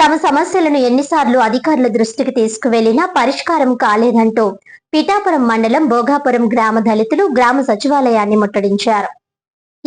తమ సమస్యలను ఎన్నిసార్లు అధికారుల దృష్టికి తీసుకువెళ్లినా పరిష్కారం కాలేదంటూ పిఠాపురం మండలం భోగాపురం గ్రామ దళితులు గ్రామ సచివాలయాన్ని ముట్టడించారు.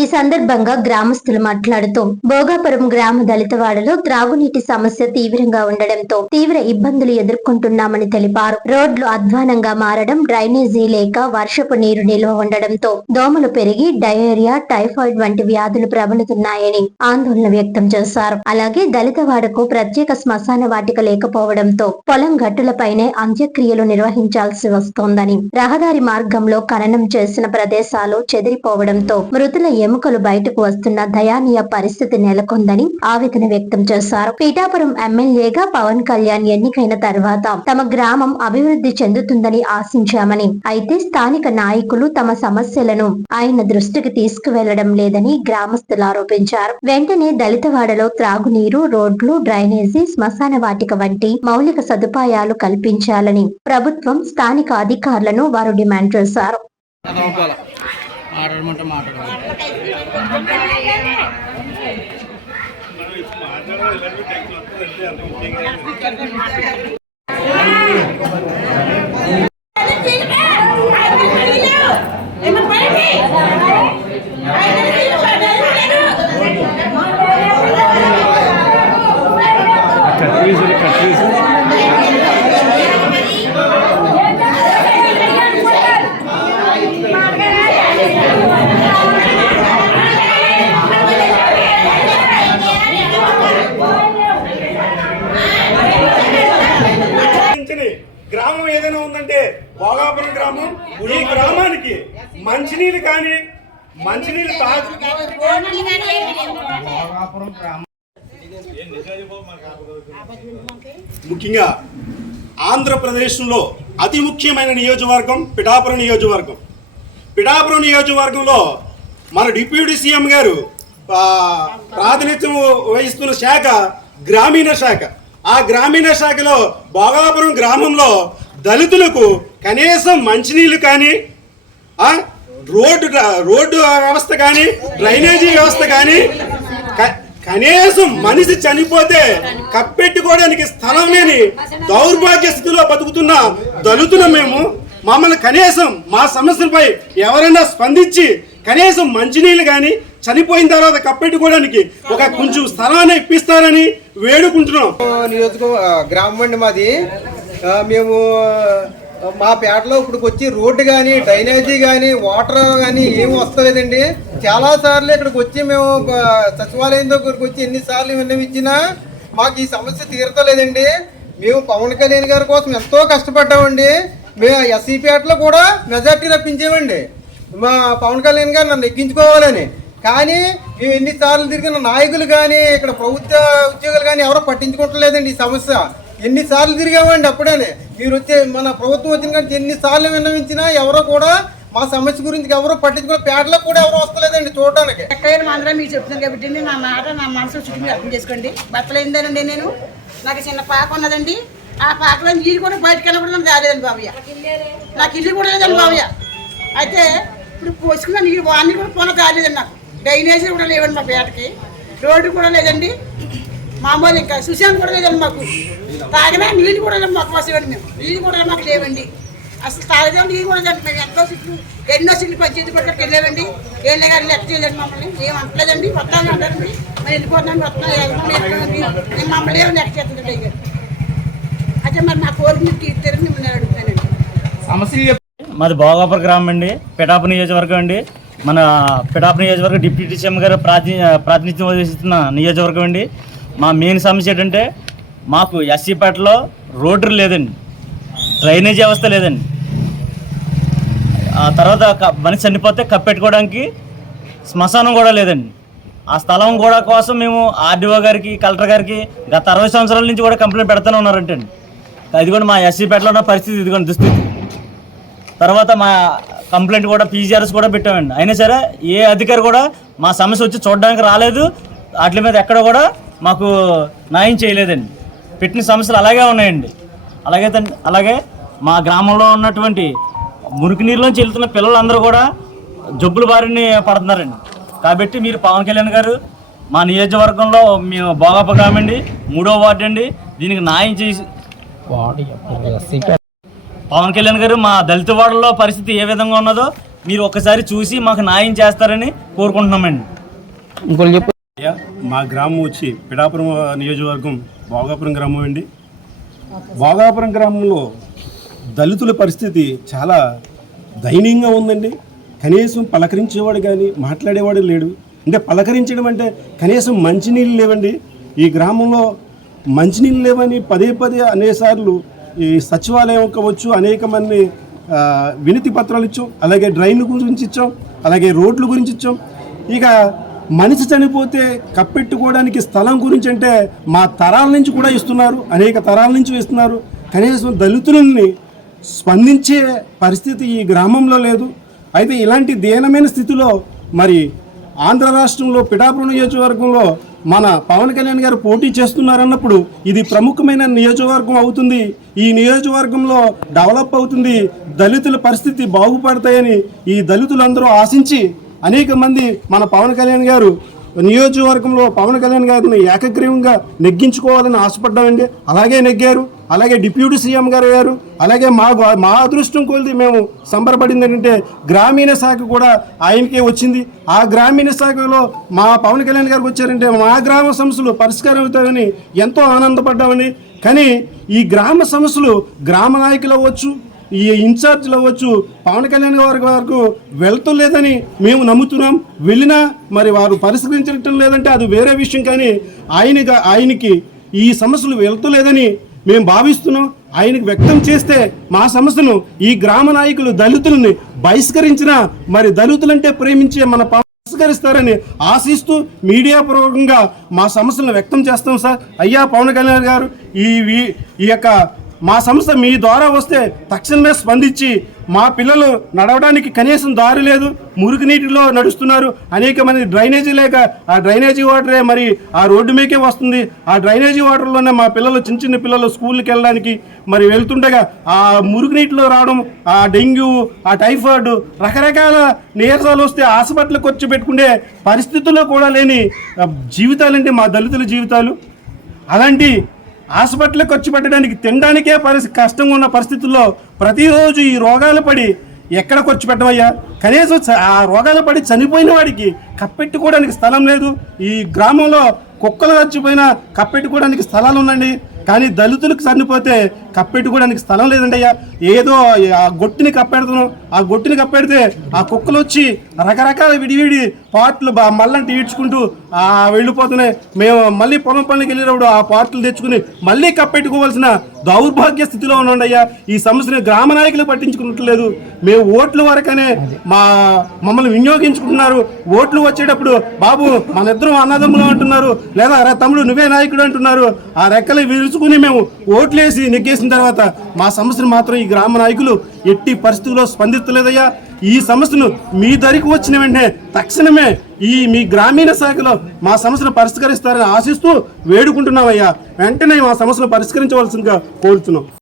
ఈ సందర్భంగా గ్రామస్తులు మాట్లాడుతూ భోగాపురం గ్రామ దళితవాడలో త్రాగునీటి సమస్య తీవ్రంగా ఉండడంతో తీవ్ర ఇబ్బందులు ఎదుర్కొంటున్నామని తెలిపారు. రోడ్లు అధ్వానంగా మారడం, డ్రైనేజీ లేక వర్షపు నీరు నిల్వ ఉండడంతో దోమలు పెరిగి డయేరియా, టైఫాయిడ్ వంటి వ్యాధులు ప్రబలుతున్నాయని ఆందోళన వ్యక్తం చేశారు. అలాగే దళితవాడకు ప్రత్యేక శ్మశాన వాటిక లేకపోవడంతో పొలం గట్టులపైనే అంత్యక్రియలు నిర్వహించాల్సి వస్తోందని, రహదారి మార్గంలో ఖననం చేసిన ప్రదేశాలు చెదిరిపోవడంతో మృతుల ఎముకలు బయటకు వస్తున్న దయానీయ పరిస్థితి నెలకొందని ఆవేదన వ్యక్తం చేశారు. పీఠాపురం ఎమ్మెల్యేగా పవన్ కళ్యాణ్ ఎన్నికైన తర్వాత తమ గ్రామం అభివృద్ధి చెందుతుందని ఆశించామని, అయితే స్థానిక నాయకులు తమ సమస్యలను ఆయన దృష్టికి తీసుకువెళ్లడం లేదని గ్రామస్తులు ఆరోపించారు. వెంటనే దళితవాడలో త్రాగునీరు, రోడ్లు, డ్రైనేజీ, శ్మశాన వాటిక వంటి మౌలిక సదుపాయాలు కల్పించాలని ప్రభుత్వం, స్థానిక అధికారులను వారు డిమాండ్ చేశారు. గ్రామం ఏదైనా ఉందంటే భోగాపురం గ్రామం. ఈ గ్రామానికి మంచినీళ్ళు కానీ మంచినీళ్ళు ముఖ్యంగా ఆంధ్రప్రదేశ్లో అతి ముఖ్యమైన నియోజకవర్గం పిఠాపురం నియోజకవర్గం. పిఠాపురం నియోజకవర్గంలో మన డిప్యూటీ సీఎం గారు ప్రాతినిధ్యం వహిస్తున్న శాఖ గ్రామీణ శాఖ. ఆ గ్రామీణ శాఖలో భోగాపురం గ్రామంలో దళితులకు కనీసం మంచినీళ్ళు కానీ, రోడ్డు వ్యవస్థ కానీ, డ్రైనేజీ వ్యవస్థ కానీ, కనీసం మనిషి చనిపోతే కప్పెట్టుకోవడానికి స్థలం లేని దౌర్భాగ్య స్థితిలో బతుకుతున్న దళితులు మేము. మమ్మల్ని కనీసం మా సమస్యలపై ఎవరైనా స్పందించి కనీసం మంచినీళ్ళు కానీ, చనిపోయిన తర్వాత కప్పెట్టుకోవడానికి ఒక కొంచెం స్థలాన్ని ఇప్పిస్తారని వేడుకుంటున్నాం. గ్రామం అండి మాది. మేము మా పేటలో ఇప్పుడు వచ్చి రోడ్డు కానీ, డ్రైనేజీ కానీ, వాటర్ కానీ ఏమి వస్తలేదండి. చాలాసార్లు ఇక్కడికి వచ్చి మేము సచివాలయం దగ్గరికి వచ్చి ఎన్నిసార్లు విన్నవించినా మాకు ఈ సమస్య తీరతలేదండి. మేము పవన్ కళ్యాణ్ గారి కోసం ఎంతో కష్టపడ్డామండి. మేము ఎస్సీ పేటలో కూడా మెజార్టీ రప్పించామండి మా పవన్ కళ్యాణ్ గారు నన్ను ఎక్కించుకోవాలని. కానీ మేము ఎన్నిసార్లు తిరిగిన నాయకులు కానీ, ఇక్కడ ప్రభుత్వ ఉద్యోగులు కానీ ఎవరో పట్టించుకోవట్లేదండి ఈ సమస్య. ఎన్నిసార్లు తిరిగామండి. అప్పుడే మీరు వచ్చే మన ప్రభుత్వం వచ్చిన కానీ ఎన్నిసార్లు విన్నవించినా ఎవరో కూడా మా సమస్య గురించి ఎవరో పట్టించుకునే పేటలో కూడా ఎవరో వస్తలేదండి చూడడానికి. ఎక్కడైనా మాత్రం మీరు చెప్తున్నాను కాబట్టి నా మాట నా మనసు చుట్టూ మీరు అర్థం చేసుకోండి. బట్టలైందేనండి, నేను నాకు చిన్న పాక ఉన్నదండి. ఆ పాకలో నీళ్ళు కూడా బయటకు వెళ్ళినప్పుడు నాకు రాలేదండి బాబయ్య. నాకు ఇల్లు కూడా లేదండి బాబయ్య. అయితే ఇప్పుడు పోసుకున్న నీళ్ళు వాడిని కూడా పొలం రాలేదండి. నాకు డ్రైనేజీ కూడా లేవండి మా పేటకి. రోడ్డు కూడా లేదండి. మామూలు ఇంకా సుశాంత్ కూడా లేదండి. మాకు తాగినా నీళ్ళు కూడా లేదు. మాకు వసేవాడి మేము నీళ్ళు కూడా మాకు లేవండి. అసలు తాగడం నీళ్ళు కూడా లేదండి. మేము ఎన్నో సీట్లు పంచాయతీ పట్టుకు వెళ్ళామండి. ఏళ్ళ గారు లెక్క చేయలేదు మమ్మల్ని. ఏం అంటలేదండి. వస్తాను అంటారండి. మరి వెళ్ళిపోతున్నాను వస్తున్నాను మమ్మల్ని ఏమో లెక్క చేస్తుందండి గారు. అయితే మరి నా కోరిక మీరు తీర్చారని మిమ్మల్ని అడుగుతానండి. సమస్య మాది భోగాపురం గ్రామం అండి, పిఠాపురం నియోజకవర్గం అండి. మన పిఠాపురం నియోజకవర్గం డిప్యూటీ సీఎం గారు ప్రాతినిధ్యం వహిస్తున్న నియోజకవర్గం అండి. మా మెయిన్ సమస్య ఏంటంటే మాకు ఎస్సీపేటలో రోడ్డు లేదండి, డ్రైనేజ్ వ్యవస్థ లేదండి. ఆ తర్వాత మనిషి చనిపోతే కప్పెట్టుకోవడానికి శ్మశానం కూడా లేదండి. ఆ స్థలం కూడా కోసం మేము ఆర్డీఓ గారికి, కలెక్టర్ గారికి గత 60 సంవత్సరాల నుంచి కూడా కంప్లైంట్ పెడుతూనే ఉన్నారంటే అండి. అది కూడా మా ఎస్సీపేటలో ఉన్న పరిస్థితి ఇదిగోండి దుస్థితి. తర్వాత మా కంప్లైంట్ కూడా పీజీఆర్ఎస్ కూడా పెట్టామండి. అయినా సరే ఏ అధికారి కూడా మా సమస్య వచ్చి చూడడానికి రాలేదు. వాటి మీద ఎక్కడ కూడా మాకు న్యాయం చేయలేదండి. పెట్టిన సమస్యలు అలాగే ఉన్నాయండి. అలాగే మా గ్రామంలో ఉన్నటువంటి మురికి నీరులోంచి వెళ్తున్న పిల్లలందరూ కూడా జబ్బుల బారిని పడుతున్నారండి. కాబట్టి మీరు పవన్ కళ్యాణ్ గారు మా నియోజకవర్గంలో మేము భోగాపురం గ్రామం అండి, 3వ వార్డు అండి. దీనికి న్యాయం చేసి పవన్ కళ్యాణ్ గారు మా దళిత వాడలో పరిస్థితి ఏ విధంగా ఉన్నదో మీరు ఒకసారి చూసి మాకు న్యాయం చేస్తారని కోరుకుంటున్నామండి. ఇంకోటి చెప్పు. మా గ్రామం వచ్చి పిఠాపురం నియోజకవర్గం భోగాపురం గ్రామం అండి. భోగాపురం గ్రామంలో దళితుల పరిస్థితి చాలా దయనీయంగా ఉందండి. కనీసం పలకరించేవాడు కానీ మాట్లాడేవాడు లేడు. అంటే పలకరించడం అంటే కనీసం మంచినీళ్ళు లేవండి. ఈ గ్రామంలో మంచినీళ్ళు లేవని పదే అనేసార్లు ఈ సచివాలయం కావచ్చు అనేక మంది వినతి పత్రాలు ఇచ్చాం. అలాగే డ్రైన్ల గురించి ఇచ్చాం, అలాగే రోడ్ల గురించి ఇచ్చాం. ఇక మనిషి చనిపోతే కప్పెట్టుకోవడానికి స్థలం గురించి అంటే మా తరాల నుంచి కూడా ఇస్తున్నారు, అనేక తరాల నుంచి ఇస్తున్నారు. కనీసం దళితులని స్పందించే పరిస్థితి ఈ గ్రామంలో లేదు. అయితే ఇలాంటి దీనమైన స్థితిలో మరి ఆంధ్ర రాష్ట్రంలో పిఠాపురం నియోజకవర్గంలో మన పవన్ కళ్యాణ్ గారు పోటీ చేస్తున్నారన్నప్పుడు ఇది ప్రముఖమైన నియోజకవర్గం అవుతుంది. ఈ నియోజకవర్గంలో డెవలప్ అవుతుంది, దళితుల పరిస్థితి బాగుపడతాయని ఈ దళితులందరూ ఆశించి అనేక మంది మన పవన్ కళ్యాణ్ గారు నియోజకవర్గంలో పవన్ కళ్యాణ్ గారిని ఏకగ్రీవంగా నెగ్గించుకోవాలని ఆశపడ్డామండి. అలాగే నెగ్గారు. అలాగే డిప్యూటీ సీఎం గారు అయ్యారు. అలాగే మా అదృష్టం కొలిది మేము సంబరపడింది ఏంటంటే గ్రామీణ శాఖ కూడా ఆయనకే వచ్చింది. ఆ గ్రామీణ శాఖలో మా పవన్ కళ్యాణ్ గారికి వచ్చారంటే మా గ్రామ సమస్యలు పరిష్కారం అవుతాయని ఎంతో ఆనందపడ్డామని. కానీ ఈ గ్రామ సమస్యలు గ్రామ నాయకులు అవ్వచ్చు, ఈ ఇన్ఛార్జ్లు అవ్వచ్చు, పవన్ కళ్యాణ్ గారి వరకు వెళ్తూ లేదని మేము నమ్ముతున్నాం. వెళ్ళినా మరి వారు పరిష్కరించడం లేదంటే అది వేరే విషయం. కానీ ఆయనకి ఈ సమస్యలు వెళ్తూ లేదని మేము భావిస్తున్నాం. ఆయనకు వ్యక్తం చేస్తే మా సమస్యను ఈ గ్రామ నాయకులు దళితులని బహిష్కరించినా మరి దళితులంటే ప్రేమించే మన పరిష్కరిస్తారని ఆశిస్తూ మీడియా పూర్వకంగా మా సమస్యలను వ్యక్తం చేస్తాం సార్. అయ్యా పవన్ కళ్యాణ్ గారు, ఈ యొక్క మా సంస్థ మీ ద్వారా వస్తే తక్షణమే స్పందించి మా పిల్లలు నడవడానికి కనీసం దారి లేదు, మురికి నీటిలో నడుస్తున్నారు. అనేక మంది డ్రైనేజీ లేక ఆ డ్రైనేజీ వాటరే మరి ఆ రోడ్డు మీకే వస్తుంది. ఆ డ్రైనేజీ వాటర్లోనే మా పిల్లలు చిన్న పిల్లలు స్కూల్కి వెళ్ళడానికి మరి వెళ్తుండగా ఆ మురికి నీటిలో రావడం, ఆ డెంగ్యూ, ఆ టైఫాయిడ్ రకరకాల నీరసాలు వస్తే హాస్పిటల్కి వచ్చి పెట్టుకునే పరిస్థితుల్లో కూడా లేని జీవితాలంటే మా దళితుల జీవితాలు. అలాంటి హాస్పిటల్కి ఖర్చు పెట్టడానికి తినడానికే కష్టంగా ఉన్న పరిస్థితుల్లో ప్రతిరోజు ఈ రోగాలు పడి ఎక్కడ ఖర్చు పెట్టమయ్యా? కనీసం ఆ రోగాలు పడి చనిపోయిన వాడికి కప్పెట్టుకోవడానికి స్థలం లేదు. ఈ గ్రామంలో కుక్కలు చచ్చిపోయినా కప్పెట్టుకోవడానికి స్థలాలు ఉండండి, కానీ దళితులకు చనిపోతే కప్పెట్టుకోవడానికి స్థలం లేదండి అయ్యా. ఏదో ఆ గొట్టిని కప్పెడుతున్నాం, ఆ గొట్టిని కప్పెడితే ఆ కుక్కలు వచ్చి రకరకాల విడివిడి పార్ట్లు మళ్ళంటి ఈడ్చుకుంటూ వెళ్ళిపోతున్నాయి. మేము మళ్ళీ పొలం పనులకి వెళ్ళినప్పుడు ఆ పార్ట్లు తెచ్చుకుని మళ్ళీ కప్పెట్టుకోవాల్సిన దౌర్భాగ్య స్థితిలో ఉండండి అయ్యా. ఈ సమస్యను గ్రామ నాయకులు పట్టించుకున్నట్లేదు. మేము ఓట్ల వరకనే మమ్మల్ని వినియోగించుకుంటున్నారు. ఓట్లు వచ్చేటప్పుడు బాబు మన ఇద్దరం అన్నదమ్ములు అంటున్నారు, లేదా తమ్ముడు నువ్వే నాయకుడు అంటున్నారు. ఆ రెక్కలు విరుచుకుని మేము ఓట్లేసి నెగ్గేసిన తర్వాత మా సమస్యను మాత్రం ఈ గ్రామ నాయకులు ఎట్టి పరిస్థితుల్లో స్పందించలేదయ్యా. ఈ సమస్యను మీ దరికి వచ్చిన వెంటనే తక్షణమే మీ గ్రామీణ శాఖలో మా సమస్యను పరిష్కరిస్తారని ఆశిస్తూ వేడుకుంటున్నామయ్యా. వెంటనే మా సమస్యను పరిష్కరించవలసిందిగా కోరుతున్నాం.